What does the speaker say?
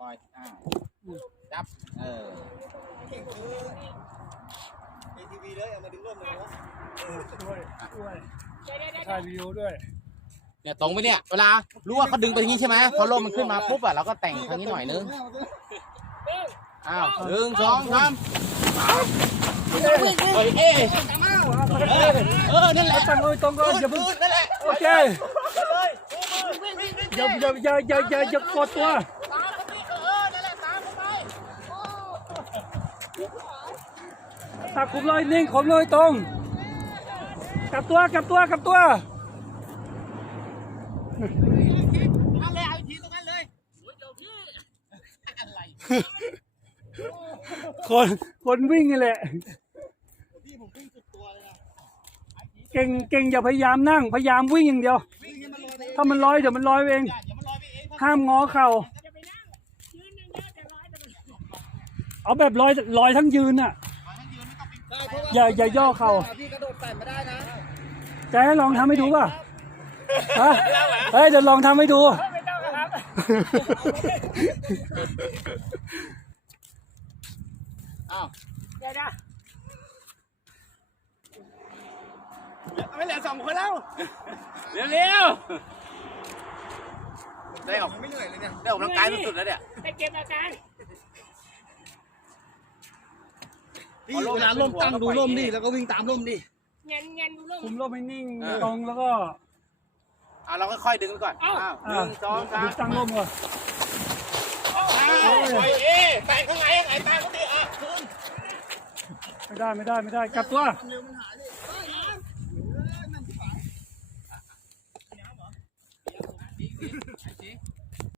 ปล่อยอ่าจับ เออเก่งคือเอทีวีเลยเอามาดึงร่มเลยนะด้วยด้วยถ่ายวิดีโอด้วย เนี่ยตรงไปเนี่ย เวลารู้ว่าเขาดึงไปทางนี้ใช่ไหมพอลมมันขึ้นมาปุ๊บอะเราก็แต่งทางนี้หน่อยนึง อ้าวหนึ่งสองสามเฮ้ยเอ๊ะเออเออ นั่นแหละตั้งเลยตรงก็อย่าเพิ่งนั่นแหละ โอเคอย่าอย่าอย่าอย่าอย่าอย่ากดตัว ตามไปเออนั่นแหละตามไป ตักคุมเลยนิ่งคุมเลยตรง กลับตัวกลับตัวกลับตัวนั่นแหละเอาอีกทีตรงนั้นเลยคนคนวิ่งนี่แหละพี่ผมวิ่งสุดตัวเลยนะเก่งเก่งอย่าพยายามนั่งพยายามวิ่งอย่างเดียววิ่งให้มันลอยไปเองถ้ามันลอยเดี๋ยวมันลอยเองอย่ามันลอยไปเองห้ามงอเข่า เอาแบบลอยลอยทั้งยืนน่ะใช่เพราะว่าอย่าอย่าย่อเข่า พี่กระโดดใส่ไม่ได้นะจะให้ลองทำให้ดูป่ะฮะเฮ้ยเดี๋ยวลองทำให้ดูอ้าวเดี๋ยวนะไม่เหลือสองคนแล้วเร็วเร็วได้ออกไม่เหนื่อยเลยเนี่ยได้ออกกำลังกายสุดๆแล้วเนี่ย ไปเก็บอาการ พี่เวลาร่มตั้งดูร่มดิแล้วก็วิ่งตามร่มดิเงินเงินดูเรื่องคุมร่มให้นิ่งตรงแล้วก็อะเราค่อยๆดึงไปก่อนอ้าวหนึ่งสองสามตั้งร่มก่อนอ้าวปล่อยเอ๊ะแต่งข้างในข้างในแต่งเขาดิอะคืนไม่ได้ไม่ได้ไม่ได้กลับตัวทำเร็วมัน